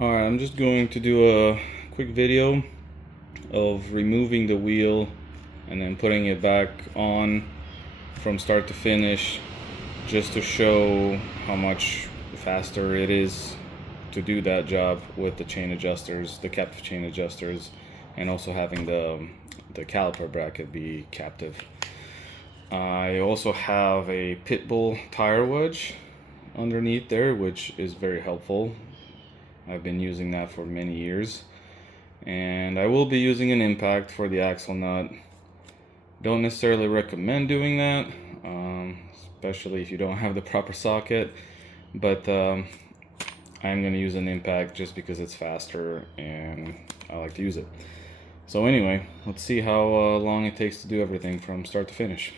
Alright, I'm just going to do a quick video of removing the wheel and then putting it back on from start to finish, just to show how much faster it is to do that job with the chain adjusters, the captive chain adjusters, and also having the caliper bracket be captive. I also have a Pitbull tire wedge underneath there, which is very helpful. I've been using that for many years, and I will be using an impact for the axle nut. Don't necessarily recommend doing that, especially if you don't have the proper socket, but I'm going to use an impact just because it's faster and I like to use it. So anyway, let's see how long it takes to do everything from start to finish.